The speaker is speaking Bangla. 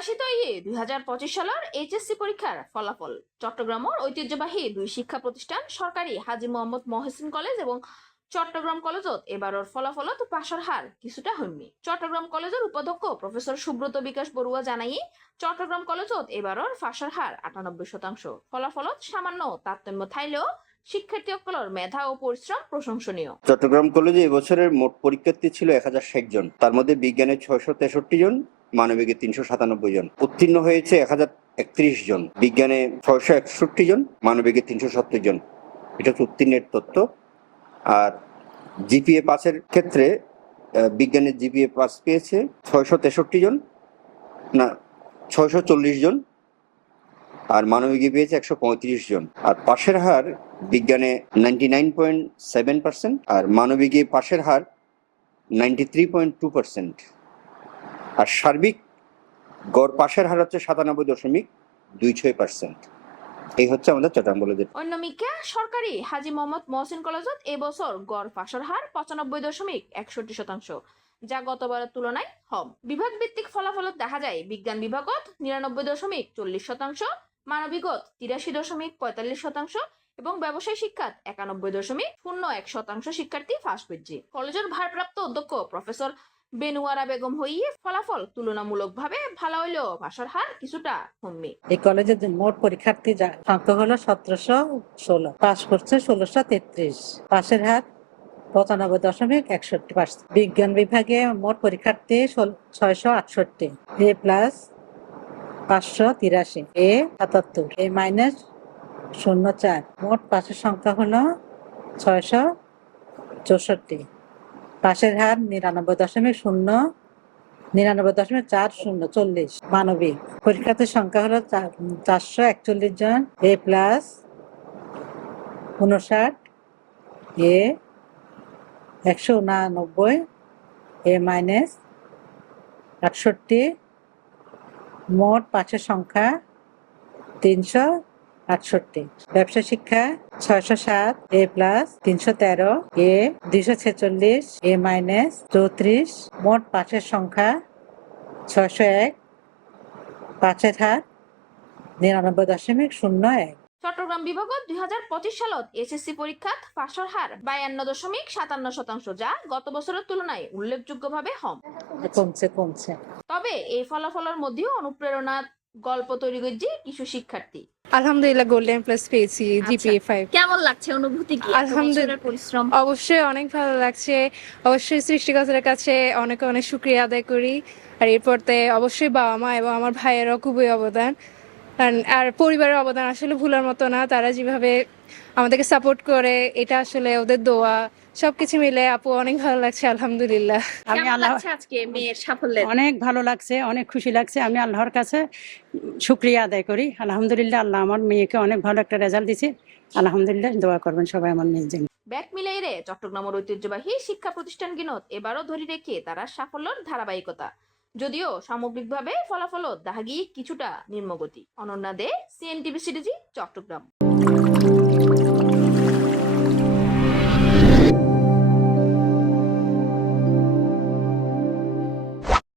প্রকাশিত 2025 সালের এইচএসসি পরীক্ষার ফলাফল। চট্টগ্রামের ঐতিহ্যবাহী দুই শিক্ষা প্রতিষ্ঠান সরকারি হাজী মোহাম্মদ মহসিন কলেজ এবং চট্টগ্রাম কলেজত এবারের ফলাফলত পাশের হার কিছুটা হয়নি। চট্টগ্রাম কলেজের উপাধ্যক্ষ প্রফেসর সুব্রত বিকাশ বড়ুয়া জানাই, চট্টগ্রাম কলেজত এবারের ফাঁসের হার 98%। ফলাফলত সামান্য তারতম্য থাইলেও শিক্ষার্থীসকলের মেধা ও পরিশ্রম প্রশংসনীয়। চট্টগ্রাম কলেজে এবছরের মোট পরীক্ষার্থী ছিল 1060 জন। তার মধ্যে বিজ্ঞানে 663 জন, মানবিকে 397 জন। উত্তীর্ণ হয়েছে 1031 জন। বিজ্ঞানে 661 জন, মানবিকে 370 জন। এটা হচ্ছে উত্তীর্ণের তথ্য। আর জিপিএ পাসের ক্ষেত্রে বিজ্ঞানের জিপিএ পাস পেয়েছে 663 জন, না 640 জন, আর মানবিকে পেয়েছে 135 জন। আর পাশের হার বিজ্ঞানে 99.7%, আর মানবিকে পাশের হার 93.2%। আর সার্বিক গড় পাশের হার হচ্ছে 97.26%। এই হচ্ছে আমাদের চট্টগ্রাম কলেজের। অন্যদিকে সরকারি হাজী মোহাম্মদ মহসিন কলেজত এবছর গড় পাশের হার 95.61%, যা গতবারের তুলনায় কম। বিভাগ ভিত্তিক ফলাফলত দেখা যায় বিজ্ঞান বিভাগত 99.40%, মানবিকত 83.45% এবং ব্যবসায় শিক্ষাত 91.01% শিক্ষার্থী ফার্স্ট পেয়েছে। কলেজের ভারপ্রাপ্ত অধ্যক্ষ প্রফেসর বেনুয়ারা বেগম হইয়ে ফলাফল তুলনামূলকভাবে ভালো হইলেও পাশের হার কিছুটা কমবে। এই কলেজের মোট পরীক্ষার্থী সংখ্যা হলো 1716, পাশ করছে 1633, পাশের হার 95.61%। বিজ্ঞান বিভাগে মোট পরীক্ষার্থী 668, এ প্লাস 583, এ 77, এ মাইনাস 04। মোট পাশের সংখ্যা হলো 664, পাশের হার 99.40। মানবিক পরীক্ষার্থীর সংখ্যা হলো 441 জন, এ প্লাস 59, এ 189, এ মাইনাস 68। মোট পাশের সংখ্যা 368। ব্যবসা শিক্ষা 607, এ প্লাস 313, এ 246, এ মাইনাস 34। মোট পাশের সংখ্যা 601, পাশের হার 99.01। চট্টগ্রাম বিভাগত 2025 সালত এসএসসি পরীক্ষাত পাশের হার 52.57%, যা গত বছরের তুলনায় উল্লেখযোগ্যভাবে কমছে। তবে এই ফলাফলের মধ্যেও অনুপ্রেরণা গল্প তৈরি করছে কিছু শিক্ষার্থী। আলহামদুলিল্লাহ গোল্ডেন প্লাস পেয়েছি, জিপিএ 5। কেমন লাগছে অনুভূতি কি? আলহামদুলিল্লাহ পরিশ্রম অবশ্যই অনেক ভালো লাগছে। অবশ্যই সৃষ্টিকর্তার কাছে অনেক অনেক শুকরিয়া আদায় করি। আর এরপরতে অবশ্যই বাবা মা এবং আমার ভাইয়েরও খুবই অবদান, আর পরিবারের অবদান আসলে ভুলার মতো না। তারা যেভাবে আমাদেরকে সাপোর্ট করে, এটা আসলে ওদের দোয়া সবকিছু মিলে আপু অনেক ভালো লাগছে আলহামদুলিল্লাহ। আমি আজকে মেয়ের সাফল্যে অনেক ভালো লাগছে, অনেক খুশি লাগছে। আমি আল্লাহর কাছে শুকরিয়া আদায় করি। আলহামদুলিল্লাহ, আল্লাহ আমার মেয়েকে অনেক ভালো একটা রেজাল্ট দিয়েছে। আলহামদুলিল্লাহ, দোয়া করবেন সবাই আমার মেয়ের জন্য। ব্যাক মিলাইরে চট্টগ্রামের ঐতিহ্যবাহী শিক্ষা প্রতিষ্ঠান গিনত এবারও ধরে রেখে তারা সাফল্যের ধারাবাহিকতা, যদিও সামগ্রিকভাবে ফলাফল দাহাগি কিছুটা নিম্নগতি। অনন্যা দে, সিএনটিভি সিরিজি, চট্টগ্রাম।